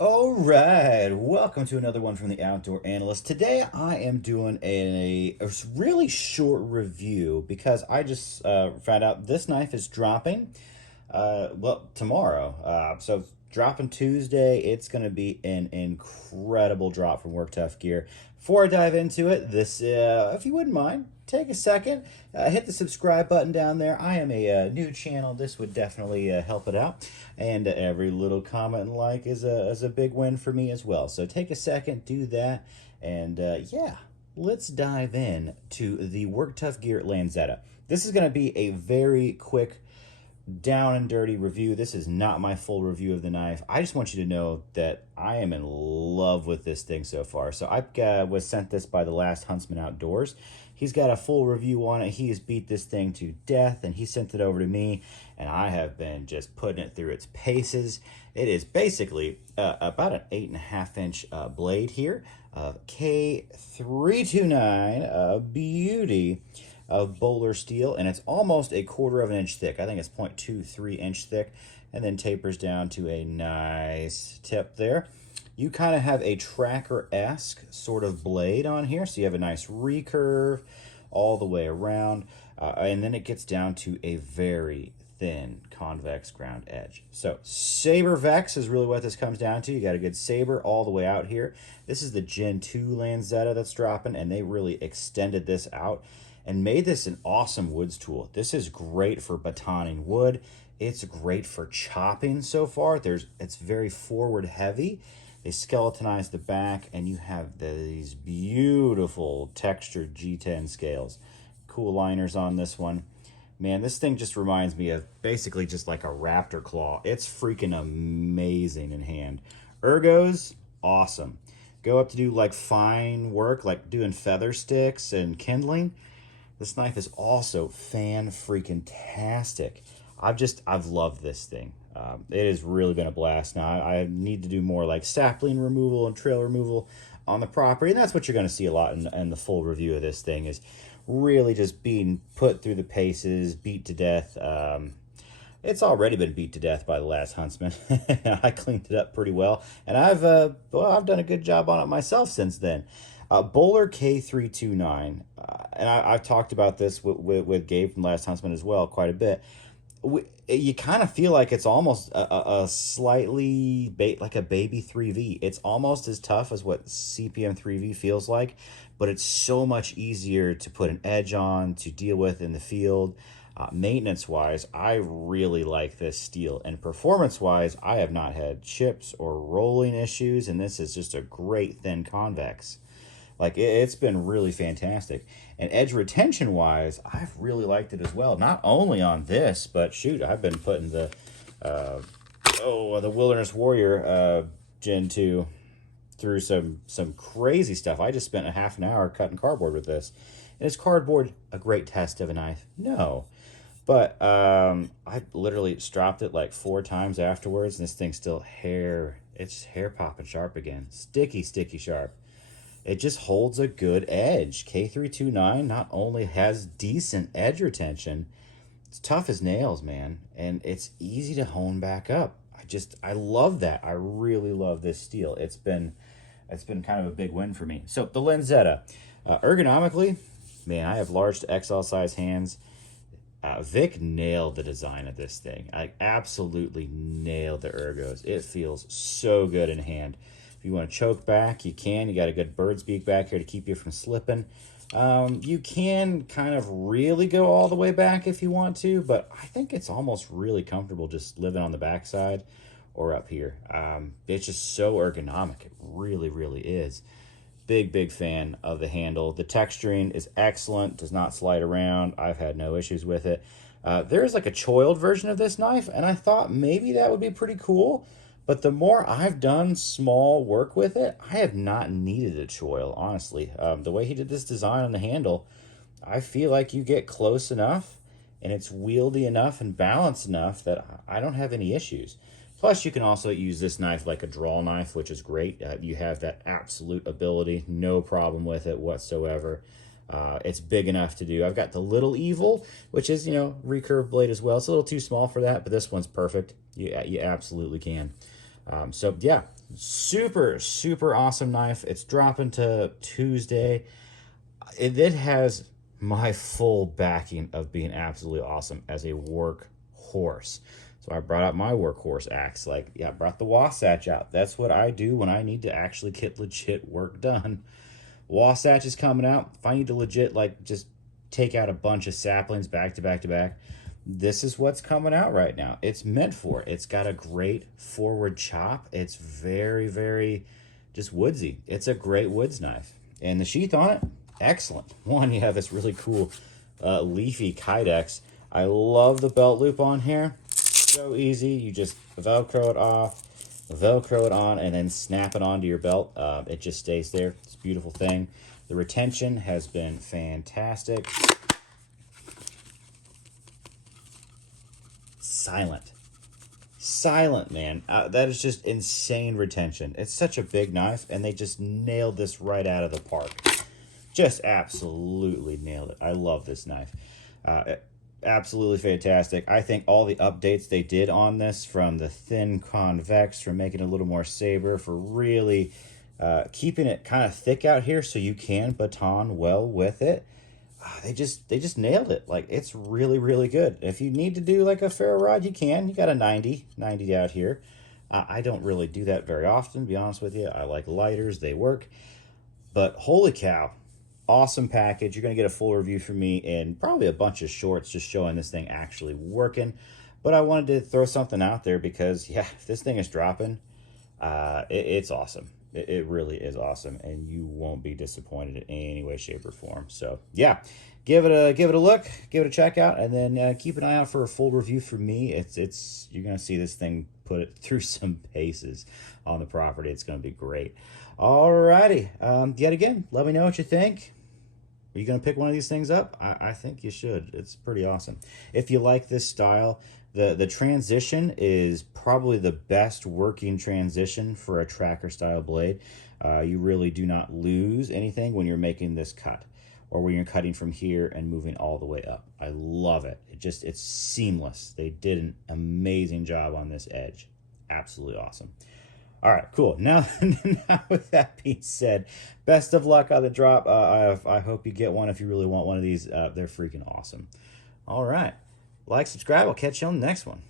All right, welcome to another one from the Outdoor Analyst. Today I am doing a really short review because I just found out this knife is dropping, well, tomorrow. So dropping Tuesday, it's going to be an incredible drop from Work Tough Gear. Before I dive into it, if you wouldn't mind, take a second, hit the subscribe button down there. I am a new channel. This would definitely help it out. And every little comment and like is a big win for me as well. So take a second, do that. And yeah, let's dive in to the Work Tough Gear Lanzeta. This is going to be a very quick down and dirty review. This is not my full review of the knife. I just want you to know that I am in love with this thing so far. So I was sent this by the Last Huntsman Outdoors. He's got a full review on it. He has beat this thing to death, and he sent it over to me, and I have been just putting it through its paces. It is basically about an 8.5-inch blade here of K329, a beauty of bowler steel, and it's almost a 1/4 of an inch thick. I think it's 0.23 inch thick, and then tapers down to a nice tip there. You kind of have a tracker-esque sort of blade on here, so you have a nice recurve all the way around, and then it gets down to a very thin convex ground edge. So saber vex is really what this comes down to. You got a good saber all the way out here. This is the Gen 2 Lanzeta that's dropping, and they really extended this out and made this an awesome woods tool. This is great for batoning wood. It's great for chopping so far. It's very forward heavy. They skeletonized the back, and you have these beautiful textured G10 scales. Cool liners on this one. Man, this thing just reminds me of basically just like a raptor claw. It's freaking amazing in hand. Ergos, awesome. Go up to do like fine work, like doing feather sticks and kindling. This knife is also fan-freaking-tastic. I've loved this thing. It has really been a blast. Now, I need to do more like sapling removal and trail removal on the property, and that's what you're going to see a lot in the full review of this thing, is really just being put through the paces, beat to death. It's already been beat to death by the Last Huntsman. I cleaned it up pretty well, and I've done a good job on it myself since then. Bowler K329, and I've talked about this with Gabe from Last Huntsman as well quite a bit. You kind of feel like it's almost a slightly like a baby 3V. It's almost as tough as what CPM 3V feels like, but it's so much easier to put an edge on, to deal with in the field. Maintenance-wise, I really like this steel, and performance-wise, I have not had chips or rolling issues, and this is just a great thin convex. Like, it's been really fantastic. And edge retention wise, I've really liked it as well. Not only on this, but shoot, I've been putting the Wilderness Warrior Gen 2 through some crazy stuff. I just spent a half an hour cutting cardboard with this. And is cardboard a great test of a knife? No. But I literally stropped it like 4 times afterwards, and this thing's still it's hair popping sharp again. Sticky sharp. It just holds a good edge. K329 not only has decent edge retention, it's tough as nails, man, and it's easy to hone back up. I love that. I really love this steel. It's been kind of a big win for me. So the Lanzeta, ergonomically, man, I have large to XL size hands. Vic nailed the design of this thing. I absolutely nailed the ergos. It feels so good in hand. If you want to choke back, you can. You got a good bird's beak back here to keep you from slipping. You can kind of really go all the way back if you want to, but I think it's almost really comfortable just living on the backside or up here. It's just so ergonomic. It really, really is. Big fan of the handle. The texturing is excellent, does not slide around. I've had no issues with it. There's like a choiled version of this knife, and I thought maybe that would be pretty cool. But the more I've done small work with it, I have not needed a choil, honestly. The way he did this design on the handle, I feel like you get close enough, and it's wieldy enough and balanced enough that I don't have any issues. Plus, you can also use this knife like a draw knife, which is great. You have that absolute ability, no problem with it whatsoever. It's big enough to do. I've got the Little Evil, which is, recurved blade as well. It's a little too small for that, but this one's perfect. You absolutely can. So yeah, super awesome knife. It's dropping to Tuesday. It has my full backing of being absolutely awesome as a workhorse. So I brought out my workhorse axe. Like, yeah, I brought the Wasatch out. That's what I do when I need to actually get legit work done. Wasatch is coming out. If I need to legit, like, just take out a bunch of saplings back to back to back, this is what's coming out right now. It's meant for it. It's got a great forward chop. It's very just woodsy. It's a great woods knife. And the sheath on it, excellent. One, you have this really cool leafy kydex. I love the belt loop on here. So easy. You just Velcro it off, Velcro it on, and then snap it onto your belt. It just stays there. It's a beautiful thing. The retention has been fantastic. Silent, man. That is just insane retention. It's such a big knife, and they just nailed this right out of the park. Just absolutely nailed it. I love this knife. Absolutely fantastic. I think all the updates they did on this, from the thin convex, from making it a little more saber, for really keeping it kind of thick out here so you can baton well with it. They just nailed it. Like, it's really good. If you need to do like a ferro rod, you can. You got a 90 out here. I don't really do that very often, to be honest with you. I like lighters. They work. But holy cow, awesome package. You're going to get a full review from me and probably a bunch of shorts just showing this thing actually working. But I wanted to throw something out there because, yeah, if this thing is dropping, it's awesome. It really is awesome, and you won't be disappointed in any way, shape, or form. So yeah, give it a look, give it a check out, and then keep an eye out for a full review from me. It's you're gonna see this thing put it through some paces on the property. It's gonna be great. Alrighty, yet again, let me know what you think. Are you going to pick one of these things up? I think you should. It's pretty awesome. If you like this style, the transition is probably the best working transition for a tracker style blade. You really do not lose anything when you're making this cut, or when you're cutting from here and moving all the way up. I love it. It's seamless. They did an amazing job on this edge. Absolutely awesome. All right, cool. Now with that being said, best of luck on the drop. I hope you get one if you really want one of these. They're freaking awesome. All right. Like, subscribe. I'll catch you on the next one.